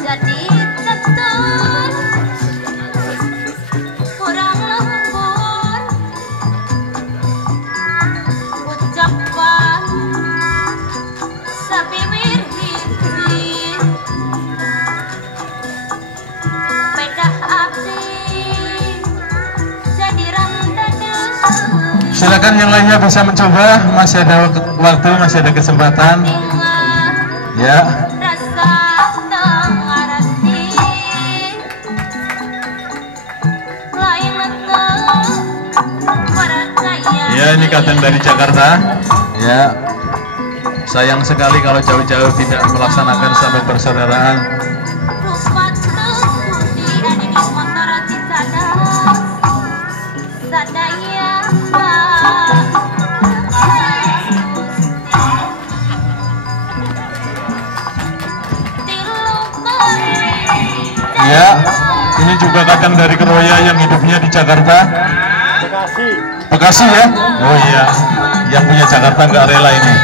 Jadi tetur kurang lembur ucapan sabibir hiji pedah abdi jadi ramdadus. Silakan yang lainnya bisa mencoba, masih ada waktu, masih ada kesempatan. Ya. Ya, ini kadang dari Jakarta. Ya, sayang sekali kalau jauh-jauh tidak melaksanakan sampai persaudaraan. Ya, ini juga kadang dari Keroya yang hidupnya di Jakarta. Bekasi ya? Oh iya, yang punya Jakarta nggak rela ini.